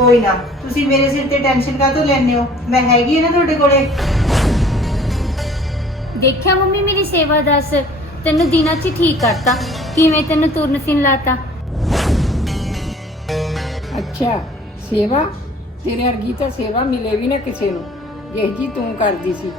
ਕੋਈ ਨਾ। ਤੁਸੀਂ ਮੇਰੇ ਸਿਰ ਤੇ ਟੈਨਸ਼ਨ ਕਾਹਤੋਂ ਲੈਂਦੇ ਹੋ? ਮੈਂ ਹੈਗੀ ਆ ਨਾ ਤੁਹਾਡੇ ਕੋਲੇ। ਦੇਖਿਆ ਮੰਮੀ ਮੇਰੀ ਸੇਵਾ ਦੱਸ। ਤੈਨੂੰ ਦਿਨਾਂ 'ਚ ਹੀ ਠੀਕ ਕਰਤਾ। ਕਿਵੇਂ ਤੈਨੂੰ ਤੁਰਨ ਫਿਰਨ ਲਾਤਾ? ਅੱਛਾ ਸੇਵਾ? ਤੇਰੇ ਵਰਗੀ ਤਾਂ ਸੇਵਾ ਮਿਲੇ ਵੀ ਨਾ ਕਿਸੇ ਨੂੰ। ਜਿਹ ਜੀ ਤੂੰ ਕਰਦੀ ਸੀ।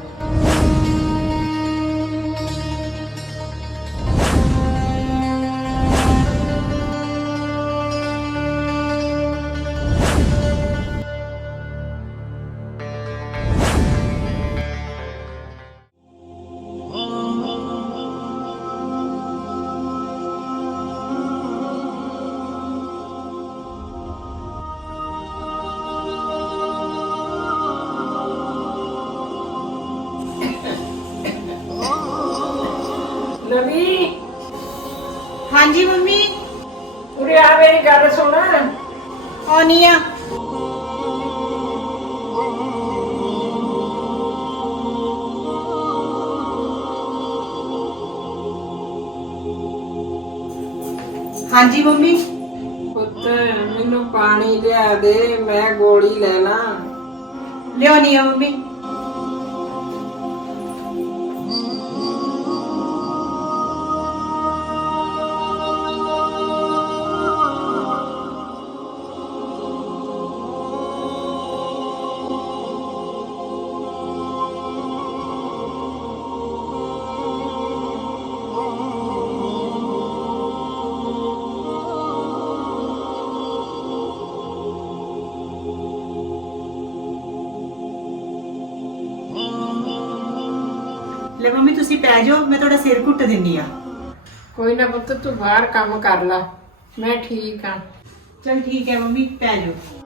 ਹਾਂਜੀ ਮੰਮੀ? ਪੁੱਤ ਮੈਨੂੰ ਪਾਣੀ ਲਿਆ ਦੇ ਮੈਂ ਗੋਲੀ ਲੈ ਲਾਂ। ਲਿਆਉਣੀ ਆ ਮੰਮੀ? ਲੈ ਮੰਮੀ ਤੁਸੀਂ ਪੈ ਜਾਓ ਮੈਂ ਤੁਹਾਡਾ ਸਿਰ ਘੁੱਟ ਦਿੰਨੀ ਆ। ਕੋਈ ਨਾ ਪੁੱਤ ਤੂੰ ਬਾਹਰ ਕੰਮ ਕਰ ਲੈ। ਮੈਂ ਠੀਕ ਆ। ਚਲ ਠੀਕ ਹੈ ਮੰਮੀ ਪੈ ਜਾਓ।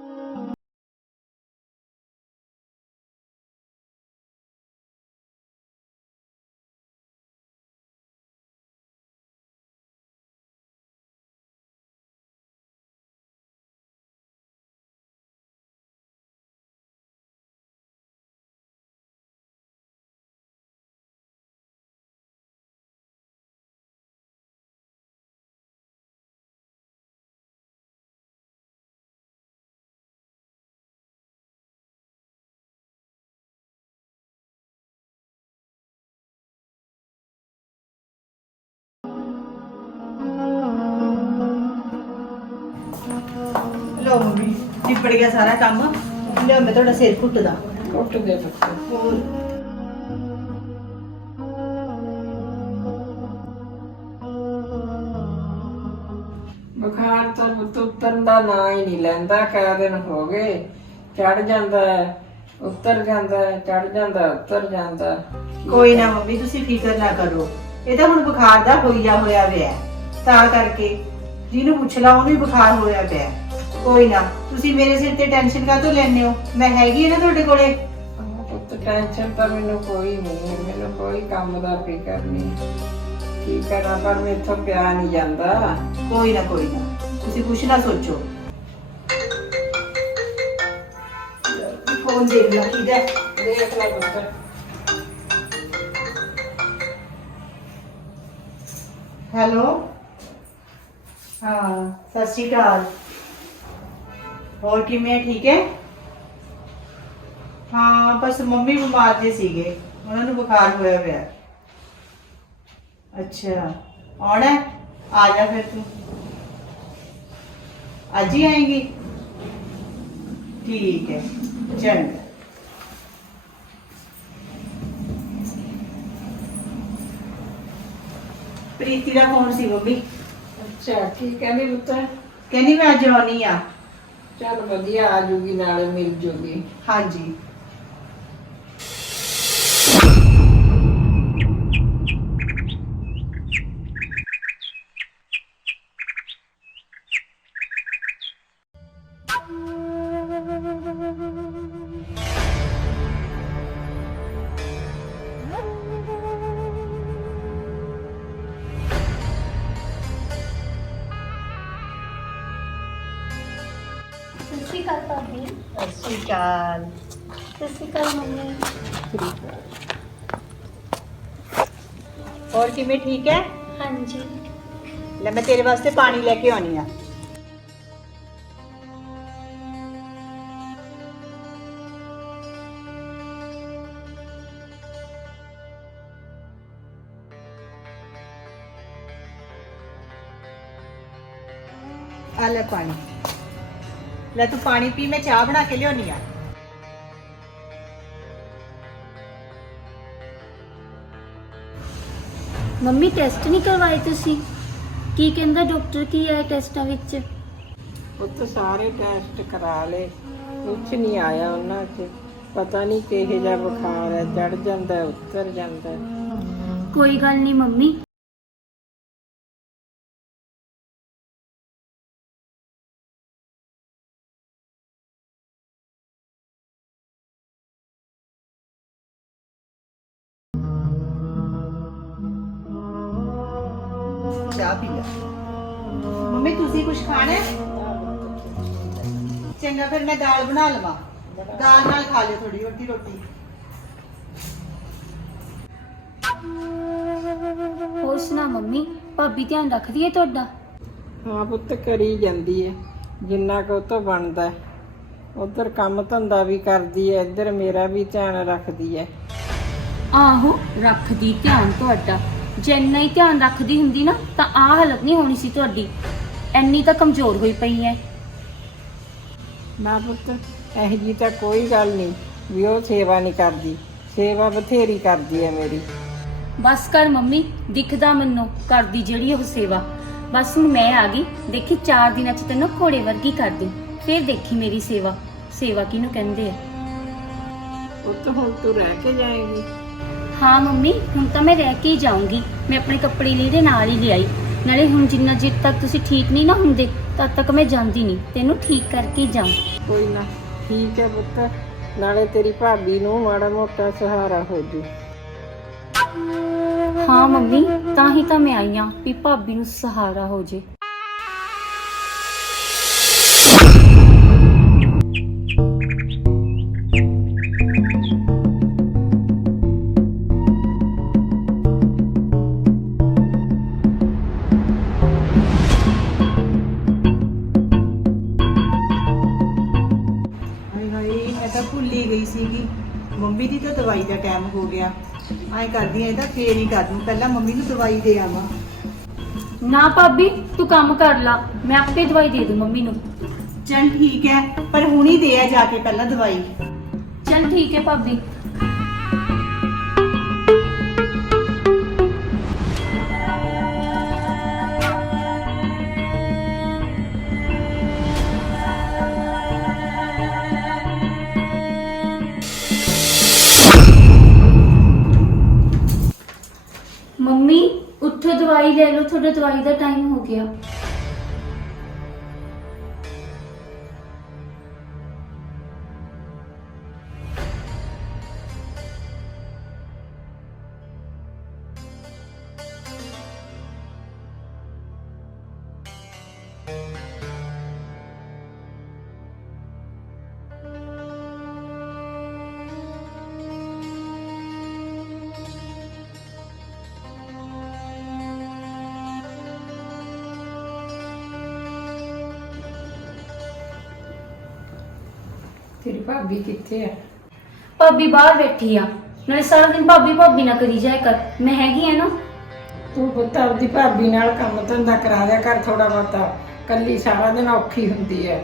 ਲਓ ਮੰਮੀ ਨਿਪੜ ਗਿਆ ਸਾਰਾ ਕੰਮ ਮੈਂ ਤੁਹਾਡਾ ਸਿਰ ਘੁੱਟਦਾ। ਹੋਰ? ਬੁਖਾਰ ਤਾਂ ਪੁੱਤ ਉਤਰਨ ਦਾ ਨਾਂ ਹੀ ਨਹੀਂ ਲੈਂਦਾ ਕਈ ਦਿਨ ਹੋ ਗਏ ਚੜ ਜਾਂਦਾ ਹੈ ਉਤਰ ਜਾਂਦਾ ਚੜ ਜਾਂਦਾ ਉਤਰ ਜਾਂਦਾ ਕੋਈ ਨਾ ਮੰਮੀ ਤੁਸੀਂ ਫਿਕਰ ਨਾ ਕਰੋ। ਇਹ ਤਾਂ ਹੁਣ ਬੁਖਾਰ ਦਾ ਹੋਈਆ ਹੋਇਆ ਪਿਆ ਹੈ। ਤਾਂ ਕਰਕੇ ਜਿਹਨੂੰ ਪੁੱਛ ਲਾ ਉਹਨੂੰ ਹੀ ਬੁਖਾਰ ਹੋਇਆ ਪਿਆ ਹੈ। ਕੋਈ ਨਾ। ਤੁਸੀਂ ਮੇਰੇ ਸਿਰ ਤੇ ਟੈਨਸ਼ਨ ਕਾਹਤੋਂ ਲੈਂਦੇ ਹੋ? ਮੈਂ ਹੈਗੀ ਆ ਨਾ ਤੁਹਾਡੇ ਕੋਲੇ? ਪੁੱਤ ਟੈਨਸ਼ਨ ਤਾਂ ਮੈਨੂੰ ਕੋਈ ਨਹੀਂ ਮੈਨੂੰ ਕੋਈ ਕੰਮ ਦਾ ਫਿਕਰ ਨਹੀਂ ਕੀ ਕਰਾਂ ਪਰ ਮੈਥੋਂ ਪਿਆ ਨਹੀਂ ਜਾਂਦਾ। ਕੋਈ ਨਾ ਕੋਈ ਨਾ। ਤੁਸੀਂ ਕੁਛ ਨਾ ਸੋਚੋ। ਫੋਨ ਦੇਖ ਲਾ ਕਿਹਦਾ ਹੈ। ਦੇਖ ਲੈ ਪੁੱਤ। ਹੈਲੋ? ਹਾਂ ਸਤਿ ਸ਼੍ਰੀ ਅਕਾਲ। ਹੋਰ ਕਿਵੇਂ ਹੈ? ਠੀਕ ਹੈ? ਹਾਂ ਬਸ ਮੰਮੀ ਬਿਮਾਰ ਜੇ ਸੀਗੇ। ਉਹਨਾਂ ਨੂੰ ਬੁਖਾਰ ਹੋਇਆ ਪਿਆ। ਅੱਛਾ। ਆਉਣਾ ਹੈ? ਆ ਜਾ ਫਿਰ ਤੂੰ। ਅੱਜ ਹੀ ਆਏਂਗੀ? ਠੀਕ ਹੈ। ਚੰਗਾ। ਪ੍ਰੀਤੀ ਦਾ ਫੋਨ ਸੀ ਮੰਮੀ। ਅੱਛਾ ਕੀ ਕਹਿੰਦੀ ਪੁੱਤ। ਕਹਿੰਦੀ ਮੈਂ ਅੱਜ ਆਉਣੀ ਆ। ਚੱਲ ਵਧੀਆ ਆ ਜੂਗੀ ਨਾਲੇ ਮਿਲ ਜੂਗੀ। ਹਾਂਜੀ। ਸ਼੍ਰੀ ਅਕਾਲ ਸਤਿ ਸ਼੍ਰੀ ਅਕਾਲ ਮੰਮੀ ਹੋਰ ਕਿਵੇਂ ਠੀਕ ਹੈ? ਹਾਂਜੀ। ਲੈ ਮੈਂ ਤੇਰੇ ਵਾਸਤੇ ਪਾਣੀ ਲੈ ਕੇ ਆਉਣੀ ਆ। ਆ ਲੈ ਪਾਣੀ। ਲੈ ਤੂੰ ਪਾਣੀ ਪੀ ਮੈਂ ਚਾਹ ਬਣਾ ਕੇ ਲਿਆਉਣੀ ਆ। ਮੰਮੀ ਟੈਸਟ ਨਹੀਂ ਕਰਵਾਏ ਤੁਸੀਂ? ਕੀ ਕਹਿੰਦਾ ਡਾਕਟਰ ਕੀ ਹੈ ਟੈਸਟਾਂ ਵਿੱਚ? ਉੱਥੇ ਸਾਰੇ ਟੈਸਟ ਕਰਾ ਲਏ। ਕੁਛ ਨਹੀਂ ਆਇਆ ਉਹਨਾਂ 'ਚ ਪਤਾ ਨਹੀਂ ਕਿਹੋ ਜਿਹਾ ਬੁਖਾਰ ਹੈ ਚੜ ਜਾਂਦਾ ਹੈ, ਉਤਰ ਜਾਂਦਾ ਹੈ। ਕੋਈ ਗੱਲ ਨਹੀਂ ਮੰਮੀ ਚਾਹ ਪੀ ਲੈ। ਮੰਮੀ ਤੁਸੀਂ ਕੁਝ ਖਾਣਾ ਹੈ? ਚੰਗਾ ਫਿਰ ਮੈਂ ਦਾਲ ਬਣਾ ਲਵਾਂ। ਦਾਲ ਨਾਲ ਖਾ ਲਿਓ ਥੋੜੀ ਰੋਟੀ ਰੋਟੀ। ਹੋਰ ਸੁਣਾ ਮੰਮੀ ਭਾਬੀ ਧਿਆਨ ਰੱਖਦੀ ਹੈ ਤੁਹਾਡਾ? ਹਾਂ ਪੁੱਤ ਕਰੀ ਜਾਂਦੀ ਹੈ। ਜਿੰਨਾ ਕੁ ਉਹ ਤੋਂ ਬਣਦਾ ਉਧਰ ਕੰਮ ਧੰਦਾ ਵੀ ਕਰਦੀ ਹੈ ਇੱਧਰ ਮੇਰਾ ਵੀ ਧਿਆਨ ਰੱਖਦੀ ਹੈ। ਆਹੋ ਰੱਖਦੀ ਧਿਆਨ ਤੁਹਾਡਾ। ਜੇ ਇੰਨਾ ਹੀ ਧਿਆਨ ਰੱਖਦੀ ਹੁੰਦੀ ਨਾ ਤਾਂ ਆਹ ਹਾਲਤ ਨਹੀਂ ਹੋਣੀ ਸੀ ਤੁਹਾਡੀ। ਐਨੀ ਤਾਂ ਕਮਜ਼ੋਰ ਹੋਈ ਪਈ ਐ। ਨਾ ਪੁੱਤ ਇਹ ਜੀ ਤਾਂ ਕੋਈ ਗੱਲ ਨਹੀਂ ਵੀ ਉਹ ਸੇਵਾ ਨਹੀਂ ਕਰਦੀ। ਸੇਵਾ ਬਥੇਰੀ ਕਰਦੀ ਹੈ ਮੇਰੀ। ਬਸ ਕਰ ਮੰਮੀ ਦਿਖਦਾ ਮੈਨੂੰ ਕਰਦੀ ਜਿਹੜੀ ਉਹ ਸੇਵਾ। ਬਸ ਹੁਣ ਮੈਂ ਆ ਗਈ ਦੇਖੀ 4 ਦਿਨਾਂ ਚ ਤੈਨੂੰ ਘੋੜੇ ਵਰਗੀ ਕਰ ਦੂੰ। ਫਿਰ ਦੇਖੀ ਮੇਰੀ ਸੇਵਾ। ਸੇਵਾ ਕਿਹਨੂੰ ਕਹਿੰਦੇ ਆ? ਪੁੱਤ ਹੁਣ ਤੂੰ ਰਹਿ ਕੇ ਜਾਏਂਗੀ। ਹਾਂ ਮੰਮੀ ਹੁਣ ਤਾਂ ਮੈਂ ਰਹਿ ਕੇ ਹੀ ਜਾਊਂਗੀ। ਮੈਂ ਆਪਣੇ ਕੱਪੜੇ ਲੀੜੇ ਨਾਲ ਹੀ ਲਿਆਈ। ਨਾਲੇ ਹੁਣ ਜਿੰਨਾ ਚਿਰ ਤੱਕ ਤੁਸੀਂ ਠੀਕ ਨਹੀਂ ਨਾ ਹੁੰਦੇ ਤਦ ਤੱਕ ਮੈਂ ਜਾਂਦੀ ਨਹੀਂ। ਤੈਨੂੰ ਠੀਕ ਕਰਕੇ ਹੀ ਜਾਊਂ। ਕੋਈ ਨਾ ਠੀਕ ਹੈ ਪੁੱਤ। ਨਾਲੇ ਤੇਰੀ ਭਾਬੀ ਨੂੰ ਮਾੜਾ ਮੋਟਾ ਸਹਾਰਾ ਹੋ ਜੂ। ਹਾਂ ਮੰਮੀ ਤਾਂ ਹੀ ਤਾਂ ਮੈਂ ਆਈ ਆਂ ਵੀ ਭਾਬੀ ਨੂੰ ਸਹਾਰਾ ਹੋ ਜੇ। ਐਂ ਕਰਦੀ ਐ ਤਾਂ ਫੇਰ ਹੀ ਕਰ ਦੂੰ ਪਹਿਲਾਂ ਮੰਮੀ ਨੂੰ ਦਵਾਈ ਦੇ ਆਵਾਂ। ਨਾ ਭਾਬੀ ਤੂੰ ਕੰਮ ਕਰ ਲਾ। ਮੈਂ ਆਪੇ ਦਵਾਈ ਦੇ ਦੂੰ ਮੰਮੀ ਨੂੰ। ਚਲ ਠੀਕ ਹੈ ਪਰ ਹੁਣੀ ਦੇ ਆ ਜਾ ਕੇ ਪਹਿਲਾਂ ਦਵਾਈ। ਚਲ ਠੀਕ ਹੈ ਭਾਬੀ। ਦਵਾਈ ਲੈ ਲਓ ਤੁਹਾਡਾ ਦਵਾਈ ਦਾ ਟਾਈਮ ਹੋ ਗਿਆ। ਭਾਬੀ ਕਿੱਥੇ ਹੈ ਭਾਬੀ ਬਾਹਰ ਬੈਠੀ ਆ। ਨਾਲੇ ਸਾਰਾ ਦਿਨ ਭਾਬੀ ਭਾਬੀ ਨਾ ਕਰੀ ਜਾਏ ਕਰ। ਮੈਂ ਹੈਗੀ ਆ ਨਾ। ਤੂੰ ਪੁੱਤ ਆਪਦੀ ਭਾਬੀ ਨਾਲ ਕੰਮ ਧੰਦਾ ਕਰਾ ਦਿਆ ਕਰ ਥੋੜਾ ਬਹੁਤਾ। ਕੱਲੀ ਸਾਰਾ ਦਿਨ ਔਖੀ ਹੁੰਦੀ ਹੈ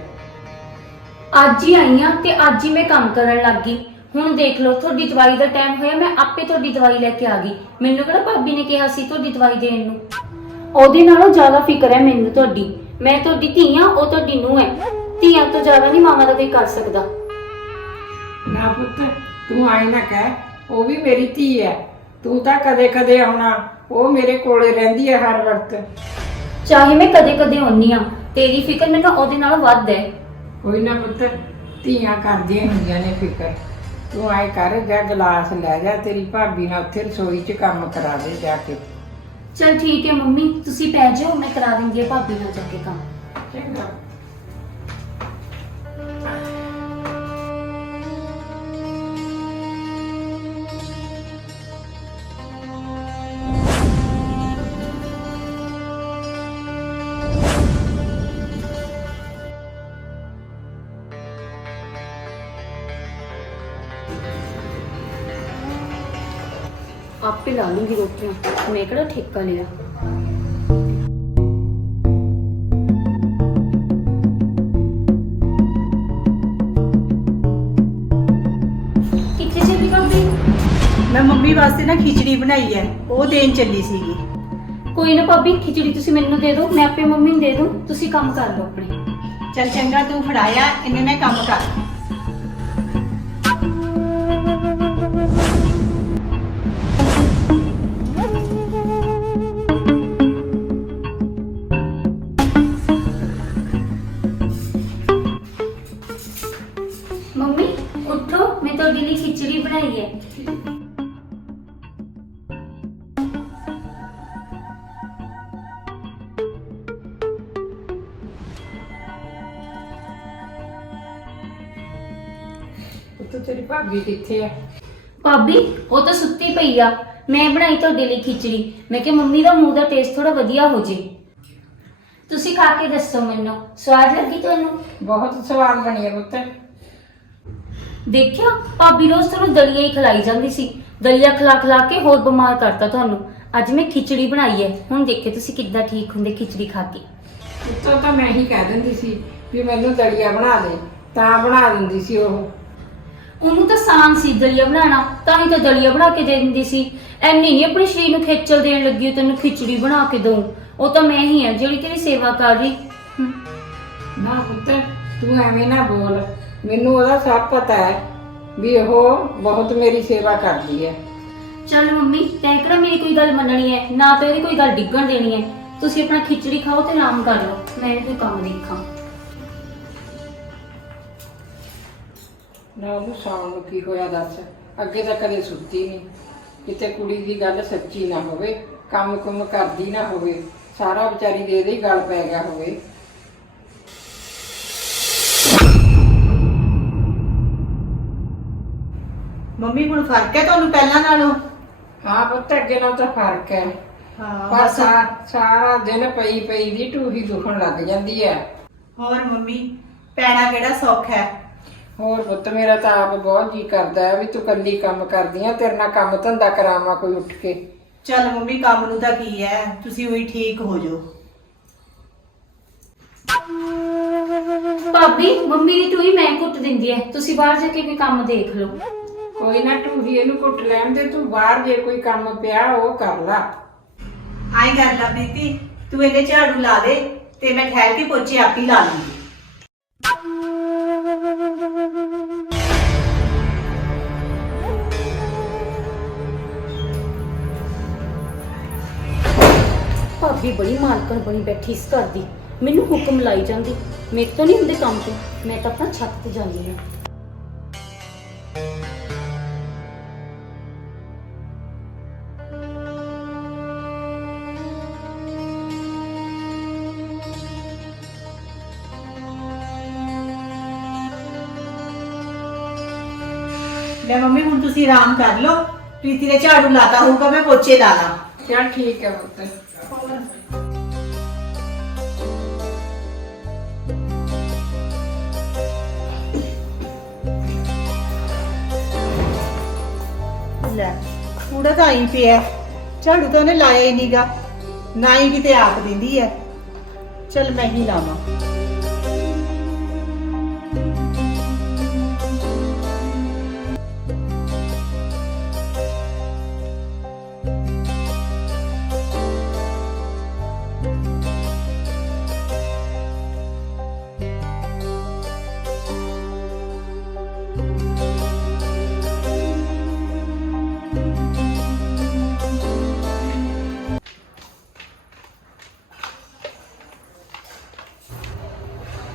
ਅੱਜ ਹੀ ਆਈ ਆ ਤੇ ਅੱਜ ਹੀ ਮੈਂ ਕੰਮ ਕਰਨ ਲੱਗ ਗਈ। ਹੁਣ ਦੇਖ ਲਓ ਤੁਹਾਡੀ ਦਵਾਈ ਦਾ ਟਾਈਮ ਹੋਇਆ ਮੈਂ ਆਪੇ ਤੁਹਾਡੀ ਦਵਾਈ ਲੈ ਕੇ ਆ ਗਈ। ਮੈਨੂੰ ਕਿਹੜਾ ਭਾਬੀ ਨੇ ਕਿਹਾ ਸੀ ਤੁਹਾਡੀ ਦਵਾਈ ਦੇਣ ਨੂੰ? ਉਹਦੇ ਨਾਲੋਂ ਜ਼ਿਆਦਾ ਫਿਕਰ ਹੈ ਮੈਨੂੰ ਤੁਹਾਡੀ। ਮੈਂ ਤੁਹਾਡੀ ਧੀ ਆ ਉਹ ਤੁਹਾਡੀ ਨੂੰ ਹੈ ਧੀਆਂ ਤੋਂ ਜ਼ਿਆਦਾ ਨਹੀਂ ਮਾਵਾਂ ਦਾ ਕੋਈ ਕਰ ਸਕਦਾ। ਨਾ ਪੁੱਤ ਤੂੰ ਆਈ ਨਾ ਕਹਿ ਉਹ ਵੀ ਮੇਰੀ ਧੀ ਹੈ ਤੂੰ ਤਾਂ ਕਦੇ ਕਦੇ ਆਉਣਾ ਉਹ ਮੇਰੇ ਕੋਲੇ ਰਹਿੰਦੀ ਹੈ ਹਰ ਵਕਤ। ਚਾਹੇ ਮੈਂ ਕਦੇ ਕਦੇ ਆਉਣੀ ਆ ਤੇਰੀ ਫਿਕਰ ਮੈਨੂੰ ਉਹਦੇ ਨਾਲੋਂ ਵੱਧ ਹੈ ਕੋਈ ਨਾ ਪੁੱਤ ਧੀਆਂ ਕਰਦੀਆਂ ਹੁੰਦੀਆਂ ਨੇ ਫਿਕਰ। ਤੂੰ ਆਏ ਕਰ ਜਾ ਗਲਾਸ ਲੈ ਜਾ ਤੇਰੀ ਭਾਬੀ ਨਾਲ ਉੱਥੇ ਰਸੋਈ 'ਚ ਕੰਮ ਕਰਾ ਦੇ ਜਾ ਕੇ। ਚਲ ਠੀਕ ਹੈ ਮੰਮੀ ਤੁਸੀਂ ਪੈ ਜਾਓ ਮੈਂ ਕਰਾ ਦਿੰਦੀ ਹਾਂ ਭਾਬੀ ਨਾਲ ਜਾ ਕੇ ਕੰਮ। ਚੰਗਾ। ਆਪੇ ਲਾ ਲੂੰਗੀ ਰੋਟੀਆਂ। ਮੈਂ ਕਿਹੜਾ ਠੇਕਾ ਲਿਆ? ਕਿੱਥੇ ਮੰਮੀ ਵਾਸਤੇ ਨਾ ਖਿਚੜੀ ਬਣਾਈ ਹੈ। ਉਹ ਦੇਣ ਚੱਲੀ ਸੀਗੀ। ਕੋਈ ਨਾ ਭਾਬੀ ਖਿਚੜੀ ਤੁਸੀਂ ਮੈਨੂੰ ਦੇ ਦਿਓ ਮੈਂ ਆਪੇ ਮੰਮੀ ਨੂੰ ਦੇ ਦੂੰ। ਤੁਸੀਂ ਕੰਮ ਕਰ ਲਓ ਆਪਣੇ। ਚੱਲ ਚੰਗਾ ਤੂੰ ਫੜਾਇਆ ਇੰਨੇ ਮੈਂ ਕੰਮ ਕਰ ਭਾਬੀ ਕਿੱਥੇ ਆ? ਭਾਬੀ ਉਹ ਤਾਂ ਸੁੱਤੀ ਪਈ ਆ। ਮੈਂ ਬਣਾਈ ਤੁਹਾਡੇ ਲਈ ਖਿਚੜੀ। ਮੈਂ ਕਿਹਾ ਮੰਮੀ ਦਾ ਮੂੰਹ ਦਾ ਟੇਸਟ ਥੋੜਾ ਵਧੀਆ ਹੋ ਜੇ। ਤੁਸੀਂ ਖਾ ਕੇ ਦੱਸੋ ਮੈਨੂੰ ਸਵਾਦ ਲੱਗੀ ਤੁਹਾਨੂੰ? ਬਹੁਤ ਸਵਾਦ ਬਣੀ ਹੈ ਪੁੱਤ। ਦੇਖਿਆ ਭਾਬੀ ਰੋਜ਼ ਤੁਹਾਨੂੰ ਦਲੀਆ ਹੀ ਖਿਲਾਈ ਜਾਂਦੀ ਸੀ। ਦਲੀਆ ਖਿਲਾ ਖਿਲਾ ਕੇ ਹੋਰ ਬਿਮਾਰ ਕਰਤਾ ਤੁਹਾਨੂੰ। ਅੱਜ ਮੈਂ ਖਿਚੜੀ ਬਣਾਈ ਹੈ ਹੁਣ ਦੇਖੇ ਤੁਸੀਂ ਕਿੱਦਾਂ ਠੀਕ ਹੁੰਦੇ ਖਿਚੜੀ ਖਾ ਕੇ। ਉੱਤੋਂ ਤਾਂ ਮੈਂ ਹੀ ਕਹਿ ਦਿੰਦੀ ਸੀ ਵੀ ਮੈਨੂੰ ਦਲੀਆ ਬਣਾ ਦੇ। ਤਾਂ ਬਣਾ ਦਿੰਦੀ ਸੀ ਉਹ। ਉਹਨੂੰ ਤਾਂ ਸਾਨ ਸੀ ਦਲੀਆ ਬਣਾਉਣਾ ਤਾਂ ਹੀ ਤਾਂ ਦਲੀਆ ਬਣਾ ਕੇ ਦੇ ਦਿੰਦੀ ਸੀ। ਐਨੀ ਨਹੀਂ ਆਪਣੇ ਸਰੀਰ ਨੂੰ ਖੇਚਲ ਦੇਣ ਲੱਗੀ ਤੈਨੂੰ ਖਿਚੜੀ ਬਣਾ ਕੇ ਦਊ। ਉਹ ਤਾਂ ਮੈਂ ਹੀ ਆ ਜਿਹੜੀ ਤੇਰੀ ਸੇਵਾ ਕਰ ਰਹੀ। ਹਮ, ਨਾ ਪੁੱਤ ਤੂੰ ਐਵੇਂ ਨਾ ਬੋਲ। ਮੈਨੂੰ ਉਹਦਾ ਸਭ ਪਤਾ ਹੈ ਵੀ ਉਹ ਬਹੁਤ ਮੇਰੀ ਸੇਵਾ ਕਰਦੀ ਹੈ। ਚੱਲ ਮੰਮੀ ਤੈਂ ਕਿਹੜਾ ਮੇਰੀ ਕੋਈ ਗੱਲ ਮੰਨਣੀ ਹੈ? ਨਾ ਤੇ ਇਹਦੀ ਕੋਈ ਗੱਲ ਡਿੱਗਣ ਦੇਣੀ ਹੈ। ਤੁਸੀਂ ਆਪਣਾ ਖਿਚੜੀ ਖਾਓ ਤੇ ਆਰਾਮ ਕਰ ਲਓ। ਮੈਂ ਕੋਈ ਕੰਮ ਦੇਖਾਂ। ਨਾ ਉਹਨੂੰ ਸੌਣ ਨੂੰ ਕੀ ਹੋਇਆ ਦੱਸ? ਅੱਗੇ ਤਾਂ ਕਦੇ ਸੁੱਤੀ ਨਹੀਂ ਕਿਤੇ ਕੁੜੀ ਦੀ ਗੱਲ ਸੱਚੀ ਨਾ ਹੋਵੇ ਕੰਮ ਕੁਮ ਕਰਦੀ ਨਾ ਹੋਵੇ ਸਾਰਾ ਵਿਚਾਰੀ ਦੇ ਦੇ ਹੀ ਗੱਲ ਪੈ ਗਿਆ ਹੋਵੇ। ਮੰਮੀ ਹੁਣ ਫ਼ਰਕ ਹੈ ਤੁਹਾਨੂੰ ਪਹਿਲਾਂ ਨਾਲੋਂ? ਹਾਂ ਪੁੱਤ ਅੱਗੇ ਨਾਲ ਤਾਂ ਫ਼ਰਕ ਹੈ। ਹਾਂ ਪਰ ਬਸ। ਸਾ- ਸਾਰਾ ਦਿਨ ਪਈ ਪਈ ਦੀ ਢੂਹੀ ਦੁਖਣ ਲੱਗ ਜਾਂਦੀ ਹੈ। ਹੋਰ ਮੰਮੀ ਪੈਣਾ ਕਿਹੜਾ ਸੌਖ ਹੈ? ਹੋਰ ਪੁੱਤ ਮੇਰਾ ਤਾਂ ਆਪ ਬਹੁਤ ਜੀ ਕਰਦਾ ਹੈ ਵੀ ਤੂੰ ਕੱਲੀ ਕੰਮ ਕਰਦੀ ਆ ਤੇਰੇ ਨਾਲ ਕੰਮ ਧੰਦਾ ਕਰਾਵਾਂ ਕੋਈ ਉੱਠ ਕੇ। ਚੱਲ ਮੰਮੀ ਕੰਮ ਨੂੰ ਤਾਂ ਕੀ ਹੈ? ਤੁਸੀਂ ਉਹੀ ਠੀਕ ਹੋ ਜਾਓ। ਭਾਬੀ ਮੰਮੀ ਦੀ ਟੂਈ ਮੈਂ ਕੁੱਟ ਦਿੰਦੀ ਹੈ ਤੁਸੀਂ ਬਾਹਰ ਜਾ ਕੇ ਕੋਈ ਕੰਮ ਦੇਖ ਲਓ। ਕੋਈ ਨਾ ਢੂਹੀ ਇਹਨੂੰ ਕੁੱਟ ਲੈਣ ਦੇ ਤੂੰ ਬਾਹਰ ਜੇ ਕੋਈ ਕੰਮ ਪਿਆ ਉਹ ਕਰ ਲਾ। ਆਈ ਕਰ ਲਾ ਪ੍ਰੀਤੀ ਤੂੰ ਇਹਦੇ ਝਾੜੂ ਲਾ ਦੇ ਤੇ ਮੈਂ ਠਹਿਰ ਕੇ ਪੋਚੇ ਆਪ ਹੀ ਲਾ ਲੂੰਗੀ। ਭਾਬੀ ਬੜੀ ਮਾਲਕਣ ਬਣੀ ਬੈਠੀ ਇਸ ਘਰ ਦੀ। ਮੈਨੂੰ ਹੁਕਮ ਲਾਈ ਜਾਂਦੀ। ਮੇਰੇ ਤੋਂ ਨਹੀਂ ਹੁੰਦੇ ਕੰਮ ਤੇ। ਮੈਂ ਤਾਂ ਆਪਣਾ ਛੱਤ ਤੇ ਜਾਂਦੀ ਹਾਂ। ਮੈਂ ਮੰਮੀ ਹੁਣ ਤੁਸੀਂ ਆਰਾਮ ਕਰ ਲਓ। ਪ੍ਰੀਤੀ ਨੇ ਝਾੜੂ ਲਾਤਾ ਹੋਊਗਾ ਮੈਂ ਪੋਚੇ ਲਾ ਲਾਂ। ਚਲ ਠੀਕ ਹੈ ਪੁੱਤ। ਲੈ, ਕੂੜਾ ਤਾਂ ਆਈ ਪਿਆ ਝਾੜੂ ਤਾਂ ਉਹਨੇ ਲਾਇਆ ਹੀ ਨਹੀਂਗਾ ਨਾ ਹੀ ਕਿਤੇ ਆਪ ਦਿੰਦੀ ਹੈ ਚਲ ਮੈਂ ਹੀ ਲਾਵਾਂ।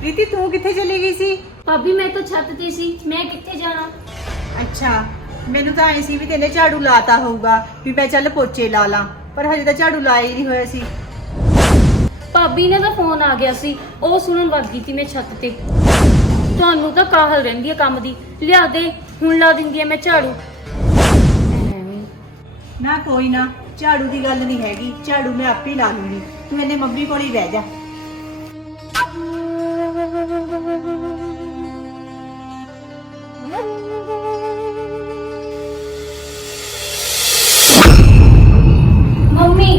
ਪ੍ਰੀਤੀ ਤੂੰ ਕਿੱਥੇ ਚਲੀ ਗਈ ਸੀ? ਭਾਬੀ ਮੈਂ ਤਾਂ ਛੱਤ ਤੇ ਸੀ। ਮੈਂ ਕਿੱਥੇ ਜਾਣਾ? ਅੱਛਾ ਮੈਨੂੰ ਤਾਂ ਐ ਸੀ ਵੀ ਤੈਨੇ ਝਾੜੂ ਲਾਤਾ ਹੋਊਗਾ ਵੀ ਮੈਂ ਚੱਲ ਪੋਚੇ ਲਾ ਲਾਂ ਪਰ ਹਜੇ ਤਾਂ ਝਾੜੂ ਲਾਇਆ ਹੀ ਨਹੀਂ ਹੋਇਆ ਸੀ। ਭਾਬੀ ਨੇ ਤਾਂ ਫੋਨ ਆ ਗਿਆ ਸੀ। ਉਹ ਸੁਣਨ ਵੱਗ ਗਈ ਸੀ ਮੈਂ ਛੱਤ ਤੇ। ਤੁਹਾਨੂੰ ਤਾਂ ਕਾਹਲ ਰਹਿੰਦੀ ਹੈ ਕੰਮ ਦੀ। ਲਿਆ ਦੇ ਹੁਣ ਲਾ ਦਿੰਦੀ ਹੈ ਮੈਂ ਝਾੜੂ। ਐਵੇਂ। ਨਾ ਕੋਈ ਨਾ ਝਾੜੂ ਦੀ ਗੱਲ ਨਹੀਂ ਹੈਗੀ। ਝਾੜੂ ਮੈਂ ਆਪੇ ਲਾ ਲੂੰਗੀ। ਤੂੰ ਇਹਨੇ ਮੰਮੀ ਕੋਲ ਹੀ ਬਹਿ ਜਾ। ਮੰਮੀ।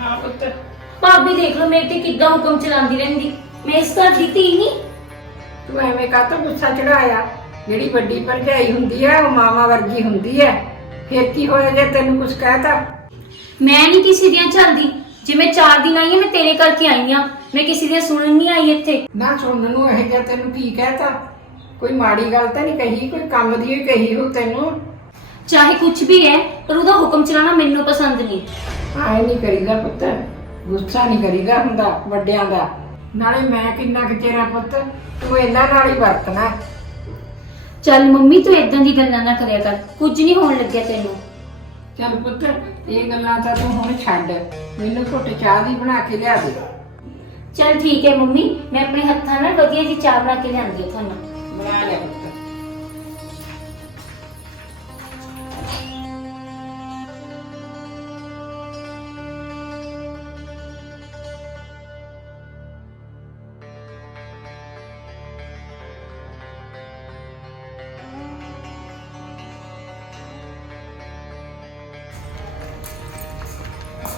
ਹਾਂ ਪੁੱਤ। ਭਾਬੀ ਦੇਖ ਲਓ ਮੇਰੇ ਤੇ ਕਿੱਦਾਂ ਹੁਕਮ ਚਲਾਉਂਦੀ ਰਹਿੰਦੀ। ਮੈਂ ਇਸ ਘਰ ਦੀ ਧੀ ਨਹੀਂ। ਤੂੰ ਐਵੇਂ ਕਾਹਤੋਂ ਗੁੱਸਾ ਚੜਾਇਆ ਜਿਹੜੀ ਵੱਡੀ ਭਰਜਾਈ ਹੁੰਦੀ ਹੈ ਉਹ ਮਾਮਾ ਵਰਗੀ ਹੁੰਦੀ ਹੈ ਫੇਰ ਕੀ ਹੋਇਆ ਜੇ ਤੈਨੂੰ ਕੁਝ ਕਹਿਤਾ? ਮੈਂ ਨਹੀਂ ਕਿਸੇ ਦੀਆਂ ਚੱਲਦੀ। ਜੇ ਮੈਂ 4 ਦਿਨ ਆਈ ਹਾਂ ਮੈਂ ਤੇਰੇ ਕਰਕੇ ਆਈ ਹਾਂ ਮੈਂ ਕਿਸੇ ਦੀਆਂ ਸੁਣਨ ਨਹੀਂ ਆਈ ਇੱਥੇ। ਨਾ ਸੁਣਨ ਨੂੰ ਇਹ ਜਿਹਾ ਤੈਨੂੰ ਕੀ ਕਹਿਤਾ? ਕੋਈ ਮਾੜੀ ਗੱਲ ਤਾਂ ਨਹੀਂ ਕਹੀ ਕੋਈ ਕੰਮ ਦੀ ਹੀ ਕਹੀ ਹੋ ਤੈਨੂੰ। ਚਾਹੇ ਕੁਝ ਵੀ ਹੈ ਪਰ ਉਹਦਾ ਹੁਕਮ ਚਲਾਉਣਾ ਮੈਨੂੰ ਪਸੰਦ ਨਹੀਂ। ਆਏ ਨਹੀਂ ਕਰੀਦਾ ਪੁੱਤ ਗੁੱਸਾ ਨਹੀਂ ਕਰੀਦਾ ਹੁੰਦਾ ਵੱਡਿਆਂ ਦਾ। ਨਾਲੇ ਮੈਂ ਕਿੰਨਾ ਕੁ ਤੇਰਾ ਪੁੱਤ ਤੂੰ ਇਹਨਾਂ ਨਾਲ ਹੀ ਵਰਤਣਾ। ਚੱਲ ਮੰਮੀ ਤੂੰ ਇਦਾਂ ਦੀ ਗੱਲਾਂ ਨਾ ਕਰਿਆ ਕਰ ਕੁਝ ਨਹੀਂ ਹੋਣ ਲੱਗਿਆ ਤੈਨੂੰ। ਚੱਲ ਪੁੱਤ ਇਹ ਗੱਲਾਂ ਤਾਂ ਤੂੰ ਹੁਣ ਛੱਡ ਮੈਨੂੰ ਘੁੱਟ ਚਾਹ ਦੀ ਬਣਾ ਕੇ ਲਿਆ ਦੇ। ਚੱਲ ਠੀਕ ਹੈ ਮੰਮੀ ਮੈਂ ਆਪਣੇ ਹੱਥਾਂ ਨਾਲ ਵਧੀਆ ਜੀ ਚਾਹ ਬਣਾ ਕੇ ਲਿਆਂਦੀ ਹਾਂ ਤੁਹਾਨੂੰ। ਪੁੱਤ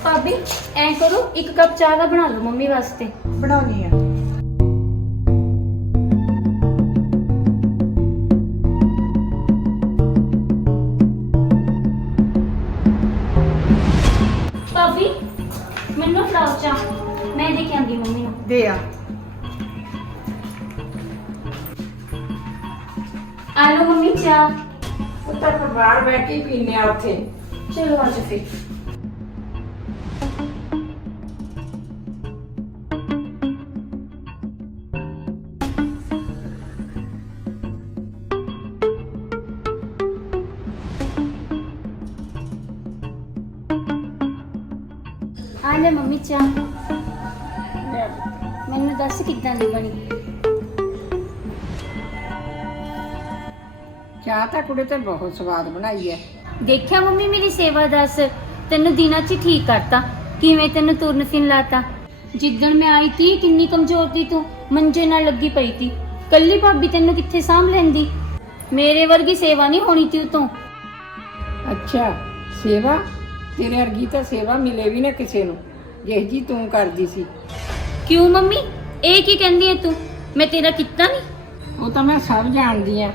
ਭਾਬੀ ਐਂ ਕਰੋ ਇੱਕ ਕੱਪ ਚਾਹ ਦਾ ਬਣਾ ਲਓ ਮੰਮੀ ਵਾਸਤੇ। ਬਣਾਉਣੀ ਆ। ਚਾਹ ਪੁੱਤ ਆਪਾਂ ਬਾਹਰ ਬੈਠ ਕੇ ਪੀਨੇ ਆ ਉੱਥੇ। ਚਲੋ ਆ ਫਿਰ। ਆ ਲੈ ਮੰਮੀ ਚਾਹ। ਮੈਨੂੰ ਦੱਸ ਕਿੱਦਾਂ ਦੀ ਬਣੀ? ਚਾਹ ਤਾਂ ਕੁੜੇ ਤੇ ਬਹੁਤ ਸਵਾਦ ਬਣਾਈ ਹੈ ਦੇਖਿਆ ਮੰਮੀ ਮੇਰੀ ਸੇਵਾ ਦੱਸ ਤੈਨੂੰ ਦਿਨਾਂ 'ਚ ਹੀ ਠੀਕ ਕਰਤਾ। ਕਿਵੇਂ ਤੈਨੂੰ ਤੁਰਨ ਫਿਰਨ ਲਾਤਾ? ਜਿੱਦਣ ਮੈਂ ਆਈ ਤੀ ਕਿੰਨੀ ਕਮਜ਼ੋਰ ਤੀ ਤੂੰ ਮੰਜੇ ਨਾਲ ਲੱਗੀ ਪਈ ਤੀ। ਕੱਲੀ ਭਾਬੀ ਤੈਨੂੰ ਕਿੱਥੇ ਸਾਂਭ ਲੈਂਦੀ? ਮੇਰੇ ਵਰਗੀ ਸੇਵਾ ਨਹੀਂ ਹੋਣੀ ਤੀ ਉਤੋਂ। ਅੱਛਾ ਸੇਵਾ? ਤੇਰੇ ਵਰਗੀ ਤਾਂ ਸੇਵਾ ਮਿਲੇ ਵੀ ਨਾ ਕਿਸੇ ਨੂੰ। ਜਿਹ ਜੀ ਤੂੰ ਕਰਦੀ ਸੀ। ਕਿਉਂ ਮੰਮੀ? ਇਹ ਕੀ ਕਹਿੰਦੀ ਐ ਤੂੰ? ਮੈਂ ਤੇਰਾ ਕੀਤਾ ਨਹੀਂ ਉਹ ਤਾਂ ਮੈਂ ਸਭ ਜਾਣਦੀ ਆ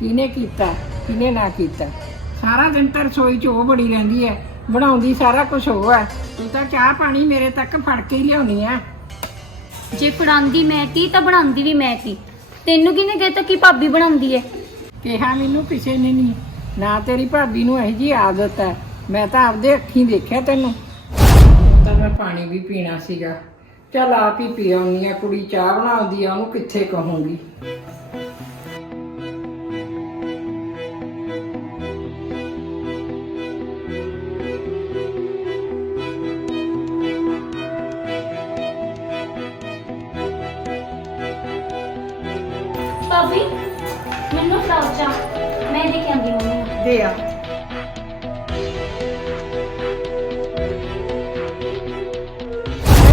ਕਿਹਨੇ ਕੀਤਾ ਕਿਹਨੇ ਨਾ ਕੀਤਾ। ਸਾਰਾ ਦਿਨ ਤਾਂ ਰਸੋਈ 'ਚ ਉਹ ਬੜੀ ਰਹਿੰਦੀ ਹੈ ਬਣਾਉਂਦੀ ਸਾਰਾ ਕੁਝ ਉਹ ਹੈ। ਤੂੰ ਤਾਂ ਚਾਹ ਪਾਣੀ ਮੇਰੇ ਤੱਕ ਫੜ ਕੇ ਹੀ ਲਿਆਉਣੀ ਆ ਜੇ ਫੜਾਉਂਦੀ ਮੈਂ ਤੀ ਤਾਂ ਬਣਾਉਂਦੀ ਵੀ ਮੈਂ ਤੀ ਤੈਨੂੰ ਕਿਹਨੇ ਕਹਿਤਾ ਕਿ ਭਾਬੀ ਬਣਾਉਂਦੀ ਐ ਕਿਹਾ ਮੈਨੂੰ ਕਿਸੇ ਨੇ ਨਹੀਂ। ਨਾ ਤੇਰੀ ਭਾਬੀ ਨੂੰ ਇਹੋ ਜੀ ਆਦਤ ਹੈ। ਮੈਂ ਤਾਂ ਆਪਦੇ ਅੱਖੀਂ ਦੇਖਿਆ ਤੈਨੂੰ। ਤਾਂ ਮੈਂ ਪਾਣੀ ਵੀ ਪੀਣਾ ਸੀਗਾ। ਚੱਲ ਆਪ ਹੀ ਪੀ ਆਉਣੀ ਆ ਕੁੜੀ ਚਾਹ ਬਣਾਉਂਦੀ ਆ ਉਹਨੂੰ ਕਿੱਥੇ ਕਹੂੰਗੀ? ਮੈਨੂੰ ਫੜਾਓ ਚਾਹ ਮੈਂ ਦੇ ਕੇ ਆਂਦੀ ਮੰਮੀ ਨੂੰ। ਦੇ ਆ।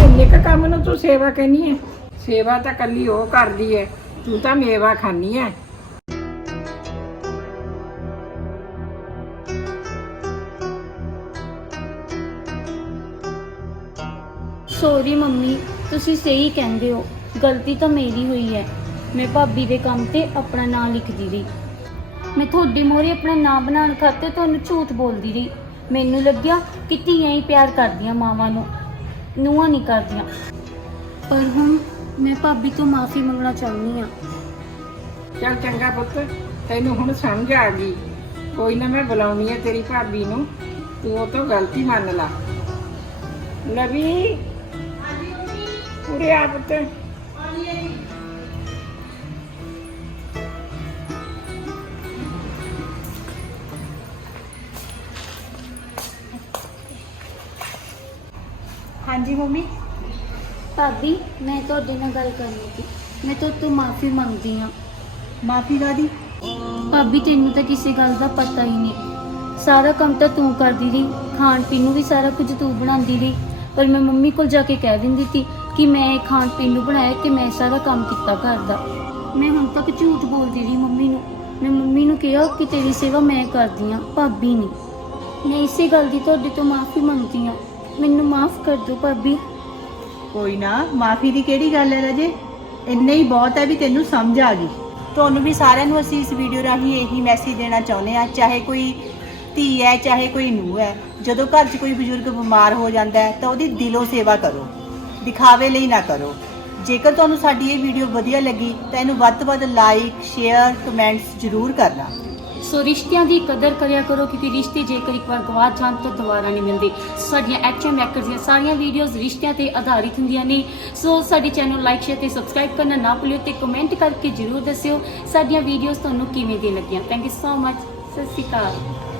ਇੰਨੇ ਕੁ ਕੰਮ ਨੂੰ ਤੂੰ ਸੇਵਾ ਕਹਿਨੀ ਹੈ ਸੇਵਾ ਤਾਂ ਕੱਲੀ ਉਹ ਕਰਦੀ ਹੈ ਤੂੰ ਤਾਂ ਮੇਵਾ ਖਾਨੀ ਹੈ ਸੌਰੀ ਮੰਮੀ ਤੁਸੀਂ ਸਹੀ ਕਹਿੰਦੇ ਹੋ। ਗਲਤੀ ਤਾਂ ਮੇਰੀ ਹੋਈ ਹੈ ਮੈਂ ਭਾਬੀ ਦੇ ਕੰਮ ਤੇ ਆਪਣਾ ਨਾਂ ਲਿਖਦੀ ਰਹੀ। ਮੈਂ ਤੁਹਾਡੇ ਮੋਰੇ ਆਪਣਾ ਨਾਂ ਬਣਾਉਣ ਖਾਤਰ ਤੁਹਾਨੂੰ ਝੂਠ ਬੋਲਦੀ ਰਹੀ। ਮੈਨੂੰ ਲੱਗਿਆ ਕਿ ਧੀਆਂ ਹੀ ਪਿਆਰ ਕਰਦੀਆਂ ਮਾਵਾਂ ਨੂੰ, ਨੂੰਹਾਂ ਨਹੀਂ ਕਰਦੀਆਂ। ਪਰ ਹੁਣ ਮੈਂ ਭਾਬੀ ਤੋਂ ਮਾਫੀ ਮੰਗਣਾ ਚਾਹੁੰਦੀ ਹਾਂ। ਚੱਲ ਚੰਗਾ ਪੁੱਤ, ਤੈਨੂੰ ਹੁਣ ਸਮਝ ਆ ਗਈ। ਕੋਈ ਨਾ ਮੈਂ ਬੁਲਾਉਣੀ ਹੈ ਤੇਰੀ ਭਾਬੀ ਨੂੰ। ਤੂੰ ਉਹ ਤੋਂ ਗਲਤੀ ਮੰਨ ਲਾ। ਲਵੀ। ਉਰੇ ਆ ਪੁੱਤ। ਹਾਂਜੀ ਮੰਮੀ? ਭਾਬੀ ਮੈਂ ਤੁਹਾਡੇ ਨਾਲ ਗੱਲ ਕਰਨੀ ਸੀ। ਮੈਂ ਤੁਹਾਡੇ ਤੋਂ ਮਾਫੀ ਮੰਗਦੀ ਹਾਂ। ਮਾਫੀ ਕਾਦੀ ਭਾਬੀ ਤੈਨੂੰ ਤਾਂ ਕਿਸੇ ਗੱਲ ਦਾ ਪਤਾ ਹੀ ਨਹੀਂ। ਸਾਰਾ ਕੰਮ ਤਾਂ ਤੂੰ ਕਰਦੀ ਰਹੀ। ਖਾਣ ਪੀਣ ਨੂੰ ਵੀ ਸਾਰਾ ਕੁਝ ਤੂੰ ਬਣਾਉਂਦੀ ਰਹੀ। ਪਰ ਮੈਂ ਮੰਮੀ ਕੋਲ ਜਾ ਕੇ ਕਹਿ ਦਿੰਦੀ ਸੀ ਕਿ ਮੈਂ ਇਹ ਖਾਣ ਪੀਣ ਨੂੰ ਬਣਾਇਆ ਕਿ ਮੈਂ ਸਾਰਾ ਕੰਮ ਕੀਤਾ ਘਰ ਦਾ। ਮੈਂ ਹੁਣ ਤੱਕ ਝੂਠ ਬੋਲਦੀ ਰਹੀ ਮੰਮੀ ਨੂੰ। ਮੈਂ ਮੰਮੀ ਨੂੰ ਕਿਹਾ ਕਿ ਤੇਰੀ ਸੇਵਾ ਮੈਂ ਕਰਦੀ ਹਾਂ ਭਾਬੀ ਨਹੀਂ। ਮੈਂ ਇਸੇ ਗੱਲ ਦੀ ਤੁਹਾਡੇ ਤੋਂ ਮਾਫੀ ਮੰਗਦੀ ਹਾਂ। ਮੈਨੂੰ ਮਾਫ ਕਰ ਦਿਓ ਭਾਬੀ। ਕੋਈ ਨਾ ਮਾਫੀ ਦੀ ਕਿਹੜੀ ਗੱਲ ਹੈ ਰਜੇ? ਇੰਨਾ ਹੀ ਬਹੁਤ ਹੈ ਵੀ ਤੈਨੂੰ ਸਮਝ ਆ ਗਈ। ਤੁਹਾਨੂੰ ਵੀ ਸਾਰਿਆਂ ਨੂੰ ਅਸੀਂ ਇਸ ਵੀਡੀਓ ਰਾਹੀਂ ਇਹੀ ਮੈਸੇਜ ਦੇਣਾ ਚਾਹੁੰਦੇ ਆ ਚਾਹੇ ਕੋਈ ਧੀ ਹੈ ਚਾਹੇ ਕੋਈ ਨੂੰਹ ਹੈ। ਜਦੋਂ ਘਰ 'ਚ ਕੋਈ ਬਜ਼ੁਰਗ ਬਿਮਾਰ ਹੋ ਜਾਂਦਾ ਹੈ ਤਾਂ ਉਹਦੀ ਦਿਲੋਂ ਸੇਵਾ ਕਰੋ। ਦਿਖਾਵੇ ਲਈ ਨਾ ਕਰੋ। ਜੇਕਰ ਤੁਹਾਨੂੰ ਸਾਡੀ ਇਹ ਵੀਡੀਓ ਵਧੀਆ ਲੱਗੀ ਤਾਂ ਇਹਨੂੰ ਵੱਧ ਤੋਂ ਵੱਧ ਲਾਈਕ ਸ਼ੇਅਰ ਕਮੈਂਟਸ ਜ਼ਰੂਰ ਕਰਨਾ। ਸੋ ਰਿਸ਼ਤਿਆਂ ਦੀ ਕਦਰ ਕਰਿਆ ਕਰੋ, ਕਿਉਂਕਿ ਰਿਸ਼ਤੇ ਜੇਕਰ ਇੱਕ ਵਾਰ ਗਵਾਚ ਜਾਣ ਤਾਂ ਦੁਬਾਰਾ ਨਹੀਂ ਮਿਲਦੇ। ਸਾਡੀਆਂ ਐਚਐਮ ਮੈਕਰਸ ਦੀਆਂ ਸਾਰੀਆਂ ਵੀਡੀਓਜ਼ ਰਿਸ਼ਤਿਆਂ ਤੇ ਆਧਾਰਿਤ ਹੁੰਦੀਆਂ ਨੇ। ਸੋ ਸਾਡੇ ਚੈਨਲ ਲਾਈਕ ਸ਼ੇਅਰ ਤੇ ਸਬਸਕ੍ਰਾਈਬ ਕਰਨਾ ਨਾ ਭੁੱਲਿਓ ਤੇ ਕਮੈਂਟ ਕਰਕੇ ਜਰੂਰ ਦੱਸਿਓ, ਸਾਡੀਆਂ ਵੀਡੀਓਜ਼ ਤੁਹਾਨੂੰ ਕਿਵੇਂ ਦੀ ਲੱਗੀਆਂ। ਥੈਂਕ ਯੂ ਸੋ ਮਚ ਸਤਿ ਸ਼੍ਰੀ ਅਕਾਲ।